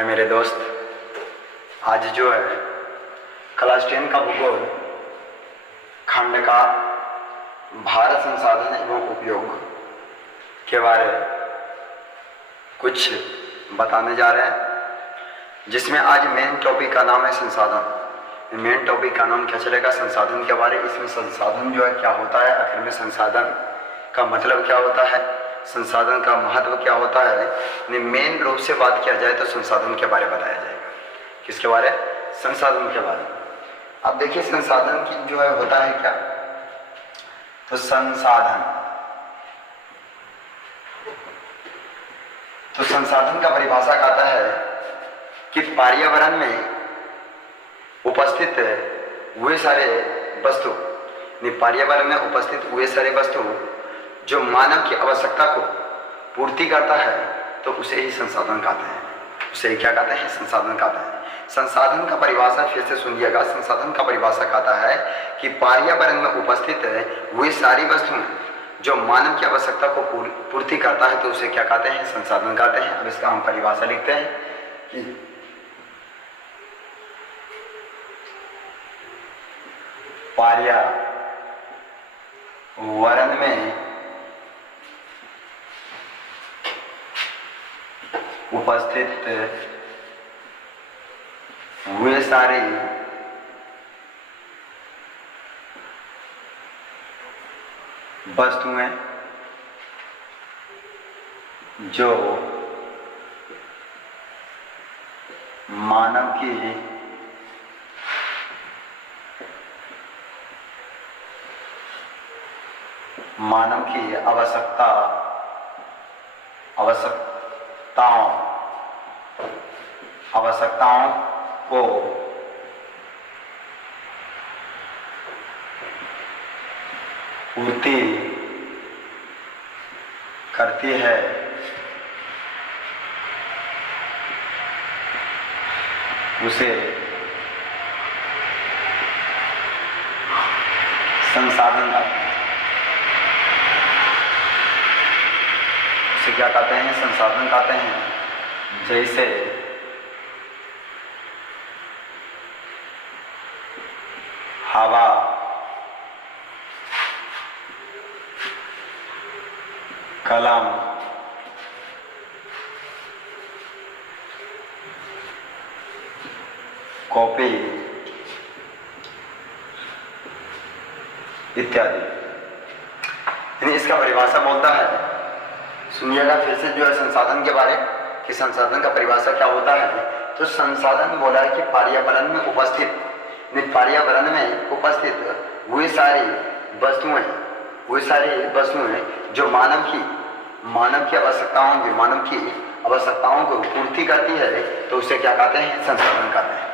हाय मेरे दोस्त, आज जो है क्लास 10 का भूगोल खंड का भारत संसाधन एवं उपयोग के बारे में कुछ बताने जा रहे हैं, जिसमें आज मेन टॉपिक का नाम है संसाधन। मेन टॉपिक का नाम क्या चलेगा? संसाधन के बारे। इसमें संसाधन जो है क्या होता है, आखिर में संसाधन का मतलब क्या होता है, संसाधन का महत्व क्या होता है। मेन रूप से बात किया जाए तो संसाधन के बारे में बताया जाएगा। किसके बारे? संसाधन के बारे में। अब देखिए संसाधन की जो है होता है क्या, तो संसाधन का परिभाषा कहता है कि पर्यावरण में उपस्थित हुए सारे वस्तु, पर्यावरण में उपस्थित हुए सारे वस्तु जो मानव की आवश्यकता को पूर्ति करता है तो उसे ही संसाधन कहते हैं। उसे क्या कहते हैं? संसाधन कहते हैं। संसाधन का परिभाषा फिर से सुनिएगा। संसाधन का परिभाषा कहता है कि पर्यावरण में उपस्थित हुई सारी वस्तुएं जो मानव की आवश्यकता को पूर्ति करता है तो उसे क्या कहते हैं? संसाधन कहते हैं। अब इसका हम परिभाषा लिखते हैं कि पर्यावरण में उपस्थित हुए सारे वस्तुएं जो मानव की आवश्यकताओं को पूर्ति करती है, उसे संसाधन कहते हैं। उसे क्या कहते हैं? संसाधन कहते हैं। जैसे हवा, कलम, कॉपी इत्यादि। इसका परिभाषा बोलता है, सुनिएगा फिर से जो है संसाधन के बारे कि संसाधन का परिभाषा क्या होता है। तो संसाधन बोला है कि पर्यावरण में उपस्थित हुई सारी वस्तुएं जो मानव की आवश्यकताओं को पूर्ति करती है तो उसे क्या कहते हैं? संसाधन कहते हैं।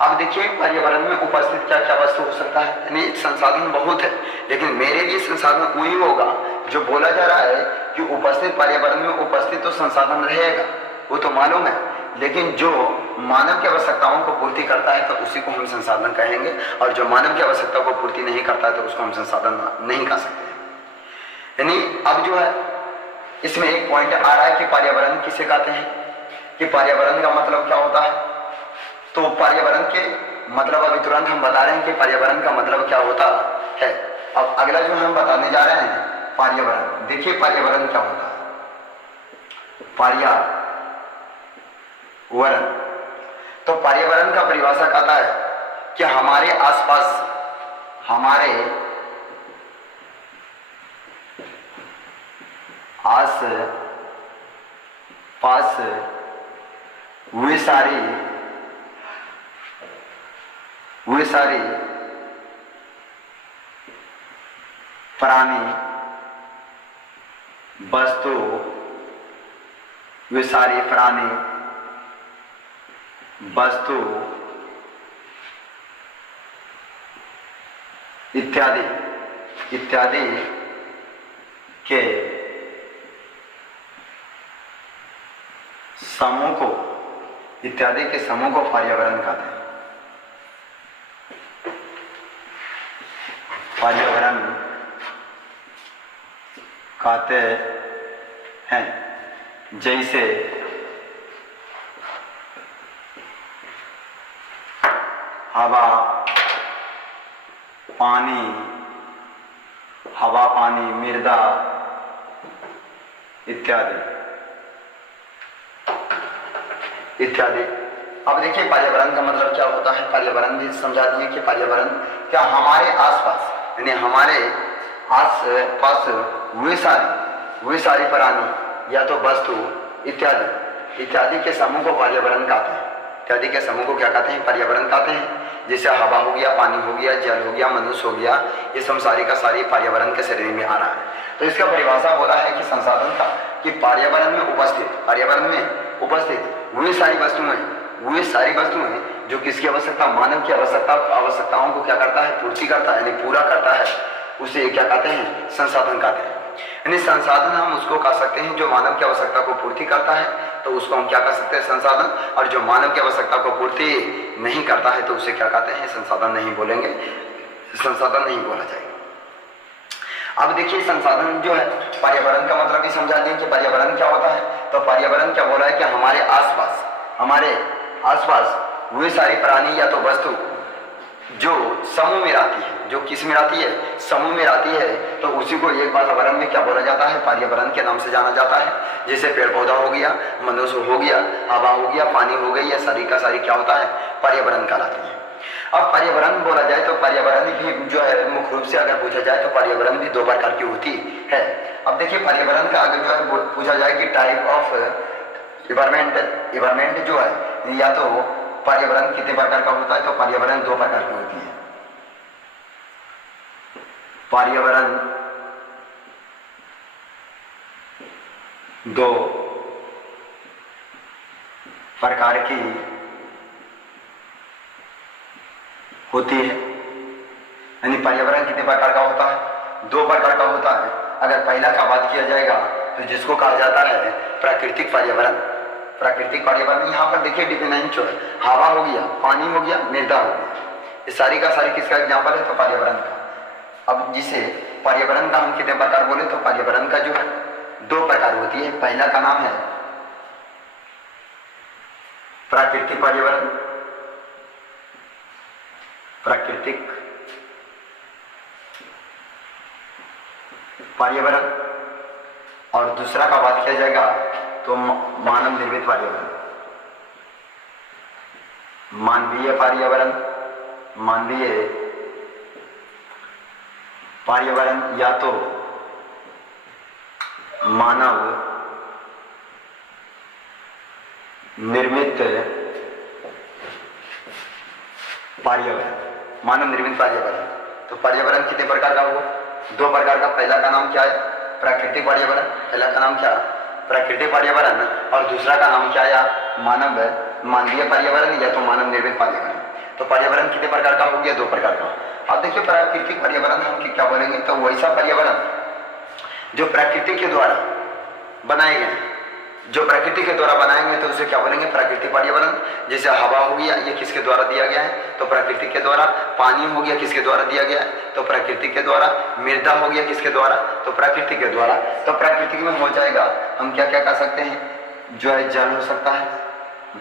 अब देखिए पर्यावरण में उपस्थित क्या क्या वस्तु हो सकता है। यानी संसाधन बहुत है, लेकिन मेरे लिए संसाधन वही होगा जो बोला जा रहा है कि उपस्थित पर्यावरण में उपस्थित तो संसाधन रहेगा, वो तो मालूम है, लेकिन जो मानव की आवश्यकताओं को पूर्ति करता है तो उसी को हम संसाधन कहेंगे, और जो मानव की आवश्यकता को पूर्ति नहीं करता है तो उसको हम संसाधन नहीं कह सकते। यानी अब जो है इसमें एक पॉइंट आ रहा है कि पर्यावरण किसे कहते हैं, कि पर्यावरण का मतलब क्या होता है। तो पर्यावरण के मतलब अभी तुरंत हम बता रहे हैं कि पर्यावरण का मतलब क्या होता है। अब अगला जो हम बताने जा रहे हैं पर्यावरण। देखिए पर्यावरण क्या होता है। पर्यावरण, तो पर्यावरण का परिभाषा कहता है कि हमारे आसपास हुए सारी प्राणी वस्तु, इत्यादि के समूह को पर्यावरण कहते हैं। पर्यावरण कहते हैं जैसे हवा पानी, हवा पानी, मृदा इत्यादि इत्यादि। अब देखिए पर्यावरण का मतलब क्या होता है। पर्यावरण भी समझा दिए कि पर्यावरण क्या हमारे आसपास, यानी हमारे आस पास वे सारी प्राणी या तो वस्तु इत्यादि इत्यादि के समूह को पर्यावरण कहते हैं। इत्यादि के समूह को क्या कहते हैं? पर्यावरण कहते हैं। जैसे हवा हो गया, पानी हो गया, जल हो गया, मनुष्य हो गया, ये सब सारी का सारी पर्यावरण के श्रेणी में आ रहा है। तो इसका परिभाषा हो रहा है कि संसाधन का, कि पर्यावरण में उपस्थित वे सारी वस्तुएं जो किसकी आवश्यकता, मानव की आवश्यकताओं को क्या करता है? पूर्ति करता है, यानी पूरा करता है, उसे क्या कहते हैं? संसाधन कहते हैं। यानी संसाधन हम उसको कह सकते हैं जो मानव की आवश्यकता को पूर्ति करता है, तो उसको हम क्या कह सकते हैं? संसाधन। और जो मानव की आवश्यकता को पूर्ति नहीं करता है तो उसे क्या कहते हैं? संसाधन नहीं बोलेंगे, संसाधन नहीं बोला जाएगा। अब देखिए संसाधन जो है, पर्यावरण का मतलब भी समझा दें कि पर्यावरण क्या होता है। तो पर्यावरण क्या बोला है कि हमारे आसपास वे सारी प्राणी या तो वस्तु जो समूह में रहती है, जो किस में रहती है? समूह में रहती है, तो उसी को एक वातावरण में क्या बोला जाता है? पर्यावरण के नाम से जाना जाता है। जैसे पेड़ पौधा हो गया, मनुष्य हो गया, हवा हो गया, पानी हो गई, या सारी का सारी क्या होता है? पर्यावरण कहलाती है। अब पर्यावरण बोला जाए तो पर्यावरण भी जो है मुख्य रूप से अगर पूछा जाए तो पर्यावरण भी दो प्रकार की होती है। अब देखिए पर्यावरण का अगर जो है पूछा जाए कि टाइप ऑफ इन्वायरमेंट जो है, या तो पर्यावरण कितने प्रकार का होता है? तो पर्यावरण दो प्रकार की होती है। पर्यावरण दो प्रकार की होती है, यानी पर्यावरण कितने प्रकार का होता है? दो प्रकार का होता है। अगर पहला का बात किया जाएगा तो जिसको कहा जाता है प्राकृतिक पर्यावरण। प्राकृतिक पर्यावरण यहाँ पर देखिए डिफिनेशन जो है, हवा हो गया, पानी हो गया, मृदा हो गया, ये सारी का सारी किसका एग्जाम्पल है? तो पर्यावरण का। अब जिसे पर्यावरण का हम कितने प्रकार बोले तो पर्यावरण का जो है दो प्रकार होती है। पहला का नाम है प्राकृतिक पर्यावरण, प्राकृतिक पर्यावरण, और दूसरा का बात किया जाएगा तो मानव निर्मित पर्यावरण, मानवीय पर्यावरण। मानवीय पर्यावरण या तो मानव निर्मित पर्यावरण, मानव निर्मित पर्यावरण। तो पर्यावरण कितने प्रकार का होगा? दो प्रकार का। पहला का नाम क्या है? प्राकृतिक पर्यावरण। पहला का नाम क्या? प्राकृतिक पर्यावरण। और दूसरा का नाम क्या है? मानवीय पर्यावरण या तो मानव निर्मित पर्यावरण। तो पर्यावरण कितने प्रकार का हो गया? दो प्रकार का। अब देखिए प्राकृतिक पर्यावरण हम क्या बोलेंगे? तो वैसा पर्यावरण जो प्रकृति के द्वारा बनाए गए, जो प्रकृति के द्वारा बनाएंगे तो उसे क्या बोलेंगे? प्राकृतिक पर्यावरण। जैसे हवा हो गया, ये किसके द्वारा दिया गया है? तो प्रकृति के द्वारा। पानी हो गया, किसके द्वारा दिया गया है? तो प्रकृति के द्वारा। मृदा हो गया, किसके द्वारा? तो प्रकृति के द्वारा। तो प्रकृति में हो जाएगा हम क्या क्या कह सकते हैं? जो है जल हो सकता है,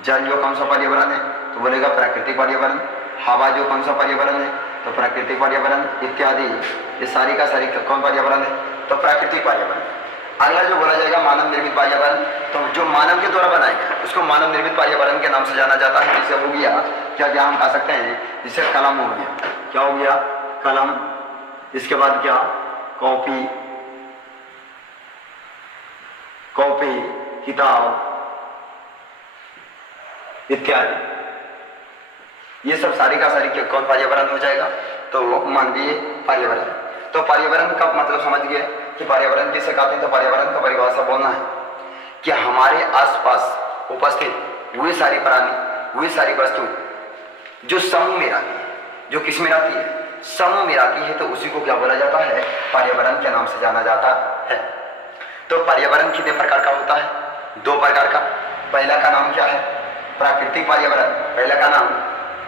जल जो कौन सा पर्यावरण है? तो बोलेगा प्राकृतिक पर्यावरण। हवा जो कौन सा पर्यावरण है? तो प्राकृतिक पर्यावरण इत्यादि, ये सारी का सारी कौन पर्यावरण है? तो प्राकृतिक पर्यावरण। अगला जो बोला जाएगा मानव निर्मित पर्यावरण, तो जो मानव के द्वारा बनाया गया उसको मानव निर्मित पर्यावरण के नाम से जाना जाता है। जैसे हो गया क्या क्या हम कह सकते हैं? जैसे कलम हो गया, क्या हो गया? कलम। इसके बाद क्या? कॉपी, किताब इत्यादि। ये सब सारी का सारी कौन पर्यावरण हो जाएगा? तो मानवीय पर्यावरण। तो पर्यावरण का मतलब समझ गए कि पर्यावरण किसे कहते हैं। तो पर्यावरण का परिभाषा बोलना है कि हमारे आसपास उपस्थित वे सारी प्राणी, वे सारी वस्तु जो समूह में रहती है, जो किस में रहती है? समूह में रहती है, तो उसी को क्या बोला जाता है? पर्यावरण के नाम से जाना जाता है। तो पर्यावरण कितने प्रकार का होता है? दो प्रकार का। पहला का नाम क्या है? प्राकृतिक पर्यावरण। पहला का नाम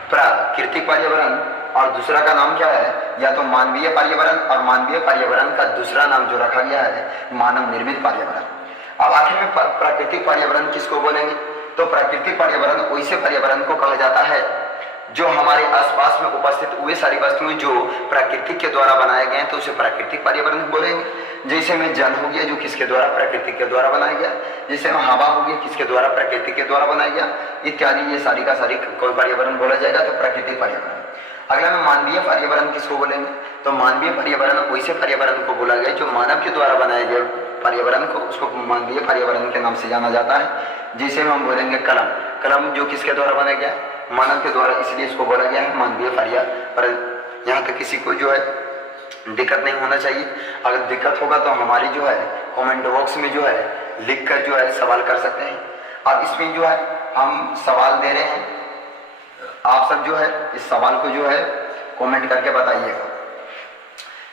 प्राकृतिक पर्यावरण, और दूसरा का नाम क्या है? या तो मानवीय पर्यावरण, और मानवीय पर्यावरण का दूसरा नाम जो रखा गया है मानव निर्मित पर्यावरण। अब आखिर में प्राकृतिक पर्यावरण किसको बोलेंगे? तो प्राकृतिक पर्यावरण वैसे पर्यावरण को कहा जाता है जो हमारे आसपास में उपस्थित हुए सारी वस्तुएं जो प्राकृतिक के द्वारा बनाए गए हैं तो उसे प्राकृतिक पर्यावरण बोलेंगे। जैसे में जल हो गया जो किसके द्वारा, प्रकृति के द्वारा बनाया गया। जैसे में हवा हो गया किसके द्वारा, प्रकृति के द्वारा बनाया गया इत्यादि। ये सारी का सारी कोई पर्यावरण बोला जाएगा तो प्राकृतिक पर्यावरण। अगला में मानवीय पर्यावरण किसको बोलेंगे, तो मानवीय पर्यावरण वैसे पर्यावरण को बोला गया जो मानव के द्वारा बनाए गए पर्यावरण को, उसको मानवीय पर्यावरण के नाम से जाना जाता है। जिसे हम बोलेंगे कलम, कलम जो किसके द्वारा बनाया गया, मानव के द्वारा, इसलिए इसको बोला गया है मानवीय पर्यावरण। यहाँ तक किसी को जो है दिक्कत नहीं होना चाहिए। अगर दिक्कत होगा तो हमारी जो है कमेंट बॉक्स में जो है लिख कर जो है सवाल कर सकते हैं। अब इसमें जो है हम सवाल दे रहे हैं, आप सब जो है इस सवाल को जो है कमेंट करके बताइएगा।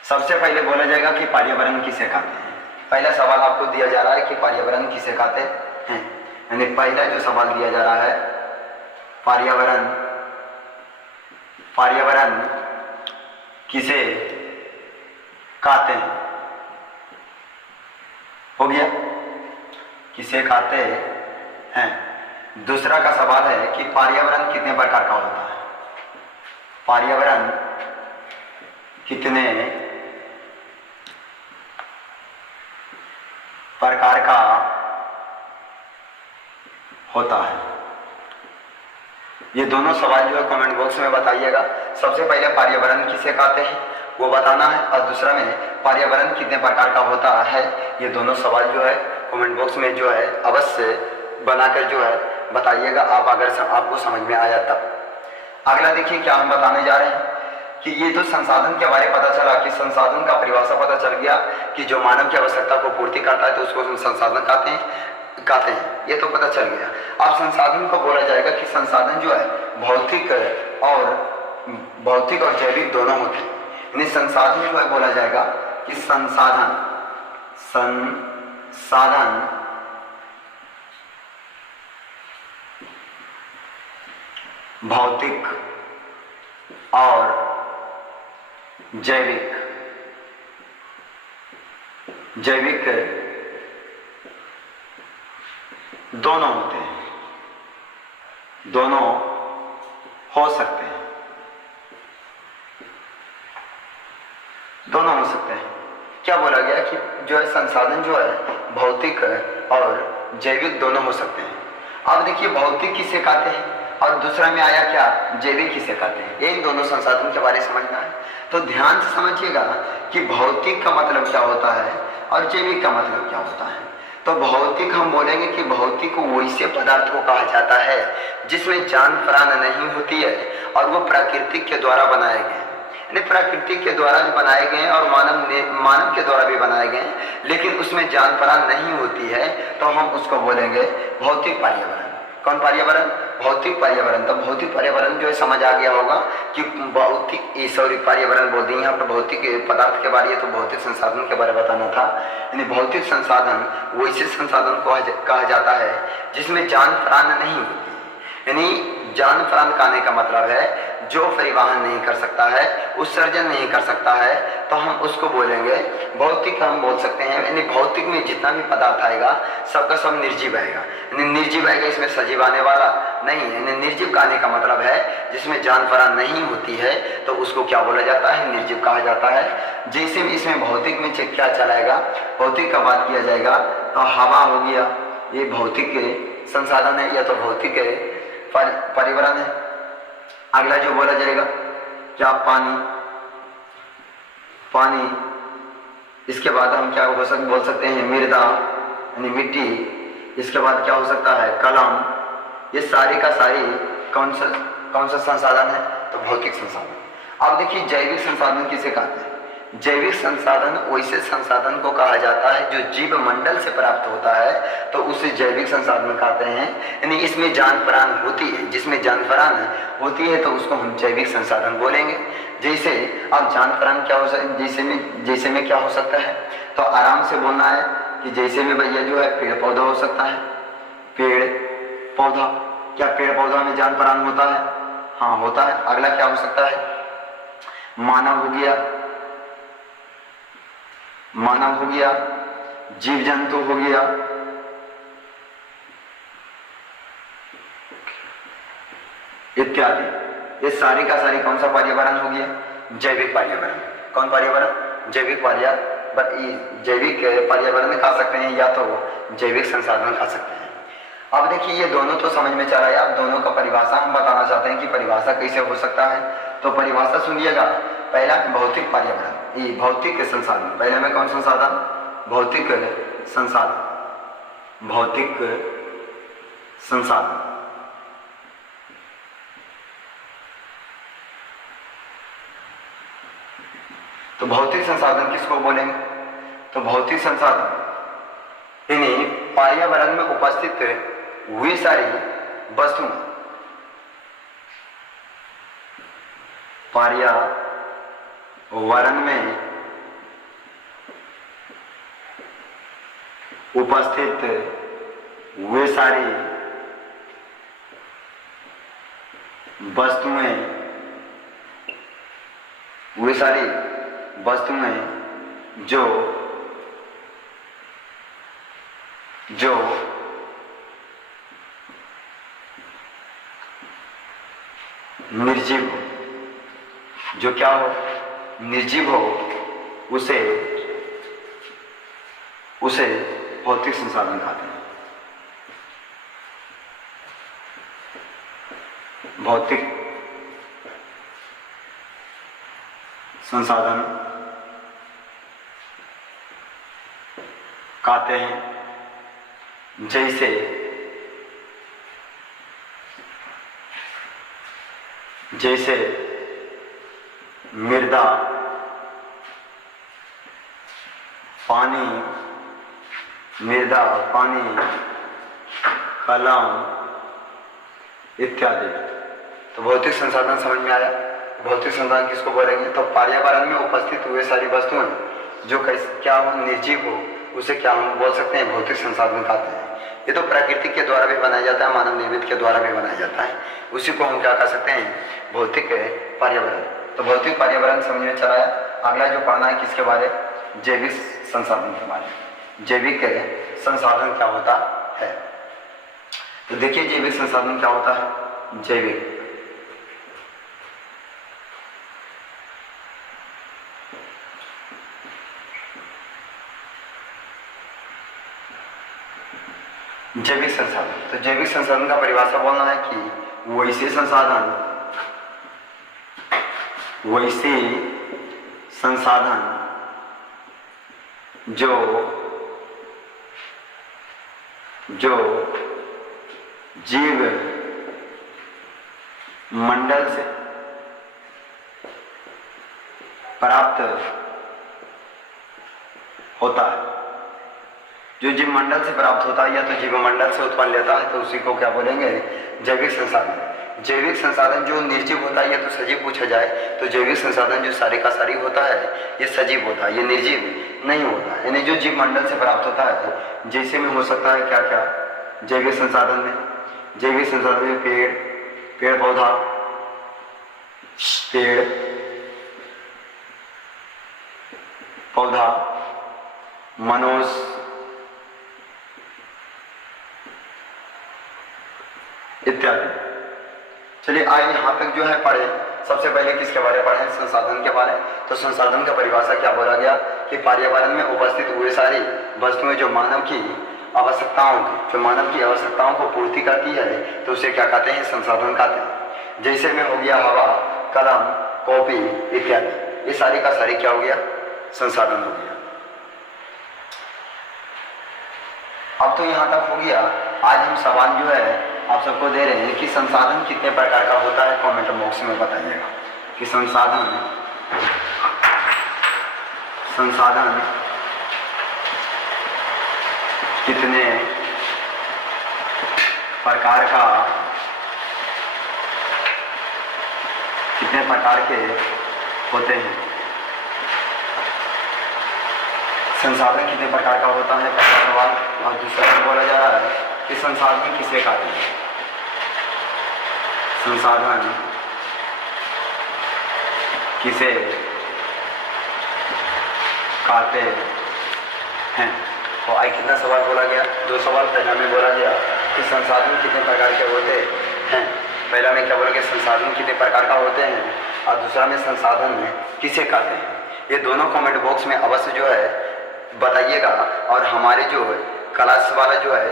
सबसे पहले बोला जाएगा कि पर्यावरण किसे कहते हैं। पहला सवाल आपको दिया जा रहा है कि पर्यावरण किसे कहते हैं, यानी पहला जो सवाल दिया जा रहा है पर्यावरण, पर्यावरण किसे कहते हैं, हो गया किसे कहते हैं। दूसरा का सवाल है कि पर्यावरण कितने प्रकार का होता है, पर्यावरण कितने प्रकार का होता है। ये दोनों सवाल जो है कमेंट बॉक्स में बताइएगा। सबसे पहले पर्यावरण किसे कहते हैं वो बताना है, और दूसरा में पर्यावरण कितने प्रकार का होता है। ये दोनों सवाल जो है कमेंट बॉक्स में जो है अवश्य बनाकर जो है बताइएगा, आप अगर आपको समझ में आया तब। अगला देखिए क्या हम बताने जा रहे हैं कि ये जो संसाधन के बारे में पता चला कि संसाधन का परिभाषा पता चल गया कि जो मानव की आवश्यकता को पूर्ति करता है तो उसको हम संसाधन कहते हैं, ये तो पता चल गया। अब संसाधन को बोला जाएगा कि संसाधन जो है भौतिक और जैविक दोनों होते हैं। यानी संसाधन जो है बोला जाएगा कि संसाधन भौतिक और जैविक दोनों होते हैं, दोनों हो सकते हैं, दोनों हो सकते हैं। क्या बोला गया कि जो है संसाधन जो है भौतिक और जैविक दोनों हो सकते हैं। अब देखिए भौतिक किसे कहते हैं और दूसरा में आया क्या, जैविक किसे कहते हैं। इन दोनों संसाधन के बारे में समझना है तो ध्यान से समझिएगा कि भौतिक का मतलब क्या होता है और जैविक का मतलब क्या होता है। तो भौतिक हम बोलेंगे कि भौतिक वैसे पदार्थ को कहा जाता है जिसमें जान प्राण नहीं होती है और वो प्राकृतिक के द्वारा बनाए गए, यानी प्राकृतिक के द्वारा भी बनाए गए और मानव के द्वारा भी बनाए गए, लेकिन उसमें जान प्राण नहीं होती है तो हम उसको बोलेंगे भौतिक पर्यावरण। कौन पर्यावरण, भौतिक पर्यावरण। तो भौतिक पर्यावरण जो है समझ आ गया होगा कि पर्यावरण बोल दिए यहाँ पर भौतिक पदार्थ के बारे, तो भौतिक संसाधन के बारे में बताना था। यानी भौतिक संसाधन वैसे संसाधन को कहा जाता है जिसमें जान प्राण नहीं होती, यानी जान प्राण कहने का मतलब है जो परिवहन नहीं कर सकता है, उत्सर्जन नहीं कर सकता है, तो हम उसको बोलेंगे भौतिक। हम बोल सकते हैं यानी भौतिक में जितना भी पदार्थ आएगा सबका सब निर्जीव आएगा, यानी निर्जीव आएगा, इसमें सजीव आने वाला नहीं है। यानी निर्जीव कहने का मतलब है जिसमें जान प्राण नहीं होती है तो उसको क्या बोला जाता है, निर्जीव कहा जाता है। जैसे इसमें भौतिक में क्या चलाएगा, भौतिक का बात किया जाएगा तो हवा हो गया, ये भौतिक संसाधन है या तो भौतिक पर्यावरण है। अगला जो बोला जाएगा क्या, पानी, इसके बाद हम क्या बोल सकते हैं, मृदा यानी मिट्टी। इसके बाद क्या हो सकता है, कलम। ये सारी का सारी कौन सा संसाधन है, तो भौतिक संसाधन। अब देखिए जैविक संसाधन किसे कहते हैं। जैविक संसाधन वैसे संसाधन को कहा जाता है जो जीव मंडल से प्राप्त होता है तो उसे जैविक संसाधन कहते हैं, यानी इसमें जान प्राण होती है, जिसमें जान प्राण होती है तो उसको हम जैविक संसाधन बोलेंगे। जैसे अब जान प्राण क्या हो सकता है, जैसे में क्या हो सकता है, तो आराम से बोलना है कि जैसे में भैया जो है पेड़ पौधा हो सकता है। पेड़ पौधा, क्या पेड़ पौधा में जान प्राण होता है, हाँ होता है। अगला क्या हो सकता है, मानव हो गया, जीव जंतु हो गया, इत्यादि। ये सारी का सारी कौन सा पर्यावरण हो गया? जैविक पर्यावरण। कौन पर्यावरण? जैविक पर्यावरण। जैविक पर्यावरण खा सकते हैं या तो जैविक संसाधन खा सकते हैं। अब देखिए ये दोनों तो समझ में चल रहा है, आप दोनों का परिभाषा हम बताना चाहते हैं कि परिभाषा कैसे हो सकता है। तो परिभाषा सुनिएगा, पहला भौतिक पर्यावरण, ये भौतिक संसाधन। पहले में कौन संसाधन? भौतिक संसाधन। भौतिक संसाधन। तो भौतिक संसाधन किसको बोलेंगे? तो भौतिक संसाधन यानी पर्यावरण में उपस्थित हुई सारी वस्तुएं, पर्यावरण में उपस्थित हुए सारी वस्तुएं, वे सारी वस्तुएं जो निर्जीव हो, जो क्या हो? निर्जीव हो, उसे भौतिक संसाधन कहते हैं। भौतिक संसाधन कहते हैं। जैसे मृदा, पानी, कलम इत्यादि। तो भौतिक संसाधन समझ में आया। भौतिक संसाधन किसको बोलेंगे? तो पर्यावरण में उपस्थित हुए सारी वस्तुएं जो क्या हो? निर्जीव हो, उसे क्या हम बोल सकते हैं? भौतिक संसाधन कहते हैं। ये तो प्रकृति के द्वारा भी बनाया जाता है, मानव निर्मित के द्वारा भी बनाया जाता है, उसी को हम क्या कह सकते हैं? भौतिक पर्यावरण। तो भौतिक पर्यावरण समझ में चला है। अगला जो पढ़ना है किसके बारे? जैविक संसाधन के बारे। जैविक संसाधन क्या होता है? तो देखिए जैविक संसाधन क्या होता है। जैविक संसाधन। तो जैविक संसाधन का परिभाषा बोलना है कि वैसे संसाधन जो जीव मंडल से प्राप्त होता है, जो जीव मंडल से प्राप्त होता है या तो जीव मंडल से उत्पन्न लेता है, तो उसी को क्या बोलेंगे? जैविक संसाधन। जैविक संसाधन जो निर्जीव होता है या तो सजीव पूछा जाए तो जैविक संसाधन जो सारे का सारी होता है ये सजीव होता है, ये निर्जीव नहीं होता। यानी जो जीव मंडल से प्राप्त होता है, जैसे में हो सकता है क्या क्या जैविक संसाधन में? जैविक संसाधन में पेड़ पौधा, मनुष्य इत्यादि। चलिए आइए यहाँ तक जो है पढ़े। सबसे पहले किसके बारे में पढ़े? संसाधन के बारे। तो संसाधन का परिभाषा क्या बोला गया कि पर्यावरण में उपस्थित हुए सारी वस्तुएं जो मानव की आवश्यकताओं को पूर्ति करती है, तो उसे क्या कहते हैं? संसाधन कहते हैं। जैसे में हो गया हवा, कलम, कॉपी इत्यादि, ये सारी का सारी क्या हो गया? संसाधन हो गया। अब तो यहाँ तक हो गया। आज हम सवाल जो है आप सबको दे रहे हैं कि संसाधन कितने प्रकार का होता है, कमेंट बॉक्स में बताइएगा कि संसाधन कितने प्रकार के होते हैं। संसाधन कितने प्रकार का होता है, पहला सवाल। और दूसरा बोला जा रहा है कि संसाधन किसे कहते हैं? संसाधन किसे कहते हैं? तो आज कितना सवाल बोला गया? 2 सवाल। पहला में बोला गया कि संसाधन कितने प्रकार के होते हैं, पहला मैं क्या बोलूँगा, संसाधन कितने प्रकार का होते हैं और दूसरा में संसाधन किसे कहते हैं, ये दोनों कमेंट बॉक्स में अवश्य जो है बताइएगा। और हमारे जो क्लास वाला जो है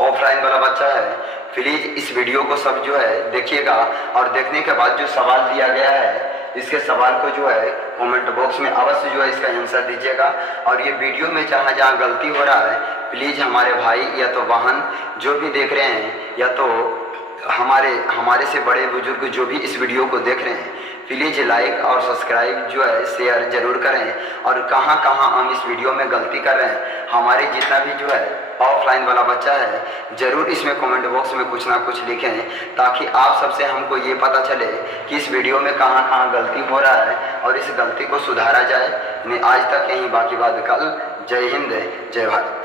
ऑफलाइन वाला बच्चा है, प्लीज़ इस वीडियो को सब जो है देखिएगा और देखने के बाद जो सवाल दिया गया है इसके सवाल को जो है कमेंट बॉक्स में अवश्य जो है इसका आंसर दीजिएगा। और ये वीडियो में जहाँ जहाँ गलती हो रहा है प्लीज़ हमारे भाई या तो बहन जो भी देख रहे हैं या तो हमारे से बड़े बुजुर्ग जो भी इस वीडियो को देख रहे हैं प्लीज़ लाइक और सब्सक्राइब जो है शेयर जरूर करें। और कहाँ कहाँ हम इस वीडियो में गलती कर रहे हैं, हमारे जितना भी जो है ऑफलाइन वाला बच्चा है ज़रूर इसमें कमेंट बॉक्स में कुछ ना कुछ लिखें, ताकि आप सबसे हमको ये पता चले कि इस वीडियो में कहाँ कहाँ गलती हो रहा है और इस गलती को सुधारा जाए। नहीं आज तक यहीं, बाकी बात कल। जय हिंद, जय भारत।